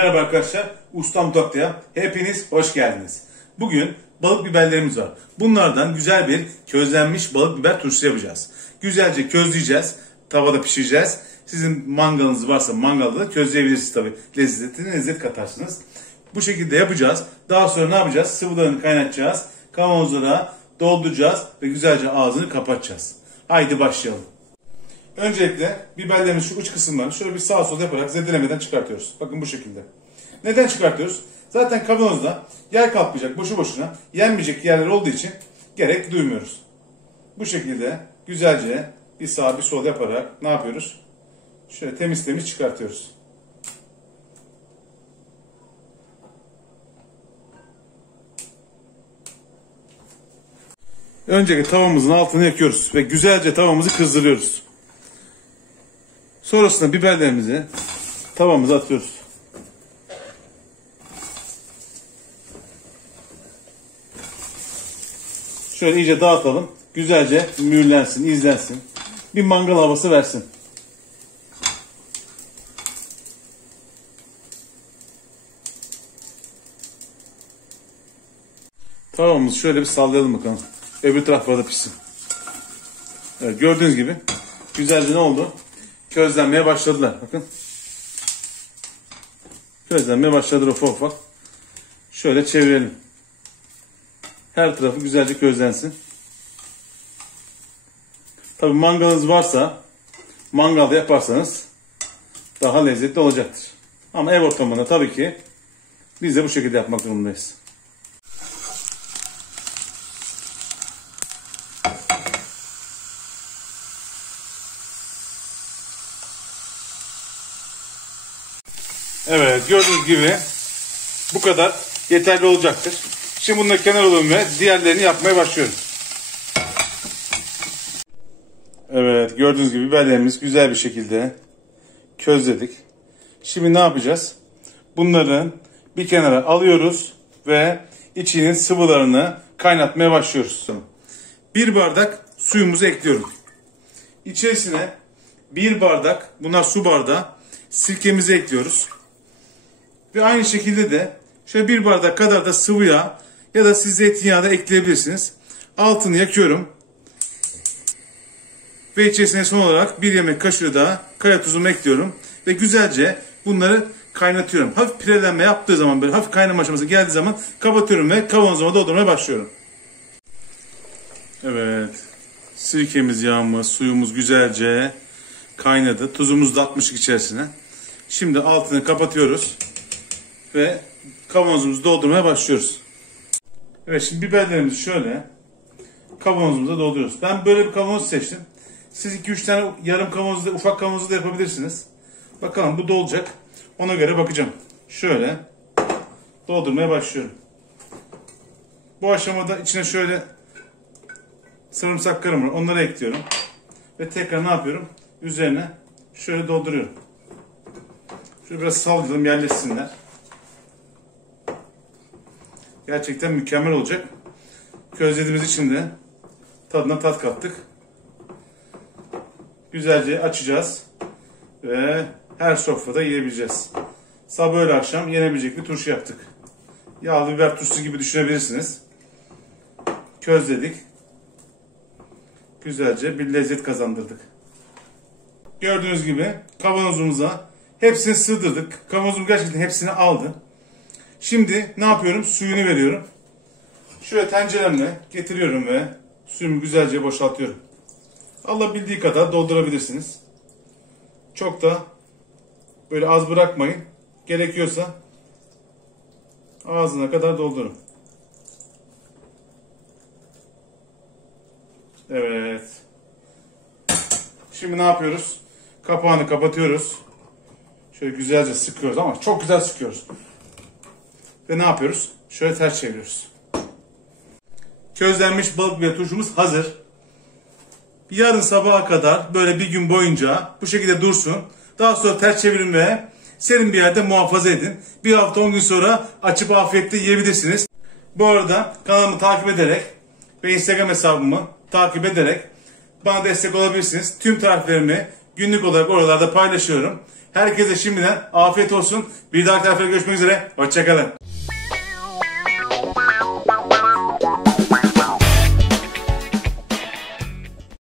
Merhaba arkadaşlar, Ustam Mutfak'ta hepiniz hoş geldiniz. Bugün balık biberlerimiz var. Bunlardan güzel bir közlenmiş balık biber turşusu yapacağız. Güzelce közleyeceğiz, tavada pişireceğiz. Sizin mangalınız varsa mangalda da közleyebilirsiniz tabii. Lezzet katarsınız. Bu şekilde yapacağız. Daha sonra ne yapacağız? Sıvılarını kaynatacağız. Kavanozlara dolduracağız ve güzelce ağzını kapatacağız. Haydi başlayalım. Öncelikle biberlerin şu uç kısımlarını şöyle bir sağa sola yaparak zedelemeden çıkartıyoruz. Bakın bu şekilde. Neden çıkartıyoruz? Zaten kavanozda yer kaplayacak boşu boşuna yenmeyecek yerler olduğu için gerek duymuyoruz. Bu şekilde güzelce bir sağ bir sol yaparak ne yapıyoruz? Şöyle temiz çıkartıyoruz. Öncelikle tavamızın altını yakıyoruz ve güzelce tavamızı kızdırıyoruz. Sonrasında biberlerimizi tavamıza atıyoruz. Şöyle iyice dağıtalım. Güzelce mühürlensin, izlensin. Bir mangal havası versin. Tavamızı şöyle bir sallayalım bakalım. Öbür tarafta da pişsin. Evet, gördüğünüz gibi güzelce ne oldu? Közlenmeye başladılar. Bakın. Közlenmeye başladılar ufak ufak. Şöyle çevirelim. Her tarafı güzelce közlensin. Tabii mangalınız varsa mangalda yaparsanız daha lezzetli olacaktır. Ama ev ortamında tabii ki biz de bu şekilde yapmak zorundayız. Evet, gördüğünüz gibi bu kadar yeterli olacaktır. Şimdi bunları kenara alalım ve diğerlerini yapmaya başlıyorum. Evet, gördüğünüz gibi biberlerimiz güzel bir şekilde közledik. Şimdi ne yapacağız? Bunların bir kenara alıyoruz ve içinin sıvılarını kaynatmaya başlıyoruz. Bir bardak suyumuzu ekliyorum. İçerisine bir bardak, bunlar su bardağı, sirkemizi ekliyoruz. Ve aynı şekilde de şöyle bir bardak kadar da sıvı yağ ya da siz zeytinyağı da ekleyebilirsiniz. Altını yakıyorum. Ve içerisine son olarak bir yemek kaşığı daha kaya tuzumu ekliyorum. Ve güzelce bunları kaynatıyorum. Hafif pirelenme yaptığı zaman, böyle hafif kaynama aşaması geldiği zaman kapatıyorum ve kavanozuma doldurmaya başlıyorum. Evet. Sirkemiz, yağımız, suyumuz güzelce kaynadı. Tuzumuzu da atmıştık içerisine. Şimdi altını kapatıyoruz. Ve kavanozumuzu doldurmaya başlıyoruz. Evet, şimdi biberlerimizi şöyle kavanozumuza dolduruyoruz. Ben böyle bir kavanoz seçtim. Siz 2-3 tane yarım kavanozda, ufak kavanozda yapabilirsiniz. Bakalım bu dolacak. Ona göre bakacağım. Şöyle doldurmaya başlıyorum. Bu aşamada içine şöyle sarımsaklarım var. Onları ekliyorum. Ve tekrar ne yapıyorum? Üzerine şöyle dolduruyorum. Şöyle biraz sallayalım, yerleşsinler. Gerçekten mükemmel olacak. Közlediğimiz için de tadına tat kattık. Güzelce açacağız. Ve her sofrada yiyebileceğiz. Sabah öğle akşam yenebilecek bir turşu yaptık. Yağlı biber turşusu gibi düşünebilirsiniz. Közledik. Güzelce bir lezzet kazandırdık. Gördüğünüz gibi kavanozumuza hepsini sığdırdık. Kavanozum gerçekten hepsini aldı. Şimdi ne yapıyorum? Suyunu veriyorum. Şöyle tenceremle getiriyorum ve suyumu güzelce boşaltıyorum. Alabildiği kadar doldurabilirsiniz. Çok da böyle az bırakmayın. Gerekiyorsa ağzına kadar doldurun. Evet. Şimdi ne yapıyoruz? Kapağını kapatıyoruz. Şöyle güzelce sıkıyoruz ama çok güzel sıkıyoruz. Ve ne yapıyoruz? Şöyle ters çeviriyoruz. Közlenmiş balık biber turşumuz hazır. Yarın sabaha kadar böyle bir gün boyunca bu şekilde dursun. Daha sonra ters çevirin ve serin bir yerde muhafaza edin. Bir hafta 10 gün sonra açıp afiyetle yiyebilirsiniz. Bu arada kanalımı takip ederek ve Instagram hesabımı takip ederek bana destek olabilirsiniz. Tüm tariflerimi günlük olarak oralarda paylaşıyorum. Herkese şimdiden afiyet olsun. Bir dahaki tarifte görüşmek üzere. Hoşçakalın.